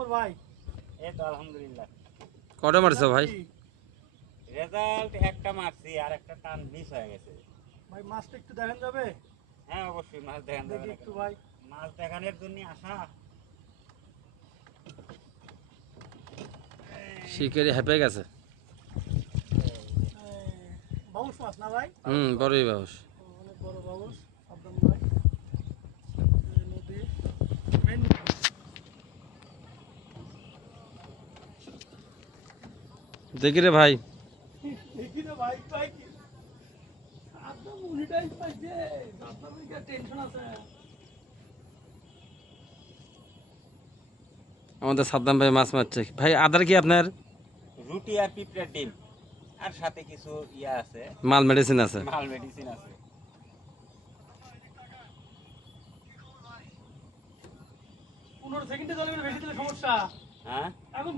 খবর ভাই? এই তো আলহামদুলিল্লাহ। কটা মারছো ভাই? রেজাল্ট একটা মারছি আর একটা টান মিস হয়ে গেছে। ভাই মাছটা একটু দেখেন যাবে? হ্যাঁ অবশ্যই মাছ দেখান যাবে দেখি না একটু কেন? ভাই। মাছ দেখানোর জন্য আসা। শিকারি হেঁপে গেছে। বাউস মাছ না ভাই? বড়ই বাউস। অনেক বড় বাউস। সাবধান ভাই। নদী মেন দেখি রে ভাই। দেখি না ভাই ভাই কি সাবধান মনিটাইজ পাইছে। সাবধান কি টেনশন আছে? আমাদের সাদ্দাম ভাই মাছ মারছে ভাই। আদার কি আপনার? রুটি আর পিঁপড়ার ডিম আর সাথে কিছু ইয়া আছে, মাল মেডিসিন আছে। মাল মেডিসিন আছে। 15 সেকেন্ডে চলে গেলে বেশি দিলে সমস্যা। হ্যাঁ এখন